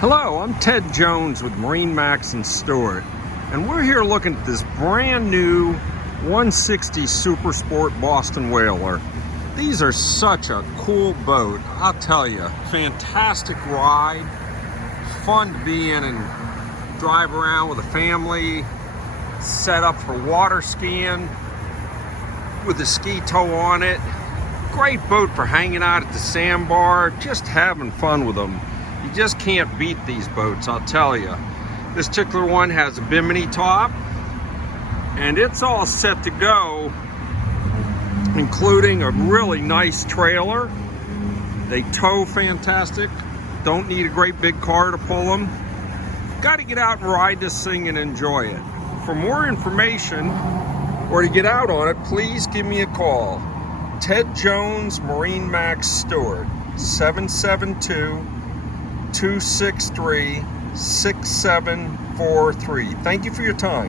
Hello, I'm Ted Jones with MarineMax in Stuart, and we're here looking at this brand new 160 Super Sport Boston Whaler. These are such a cool boat, I'll tell you. Fantastic ride, fun to be in and drive around with a family, set up for water skiing with a ski tow on it. Great boat for hanging out at the sandbar, just having fun with them. You just can't beat these boats, I'll tell you. This particular one has a bimini top, and it's all set to go, including a really nice trailer. They tow fantastic. Don't need a great big car to pull them. Got to get out and ride this thing and enjoy it. For more information or to get out on it, please give me a call. Ted Jones, MarineMax Stuart, 772-263-6743. Thank you for your time.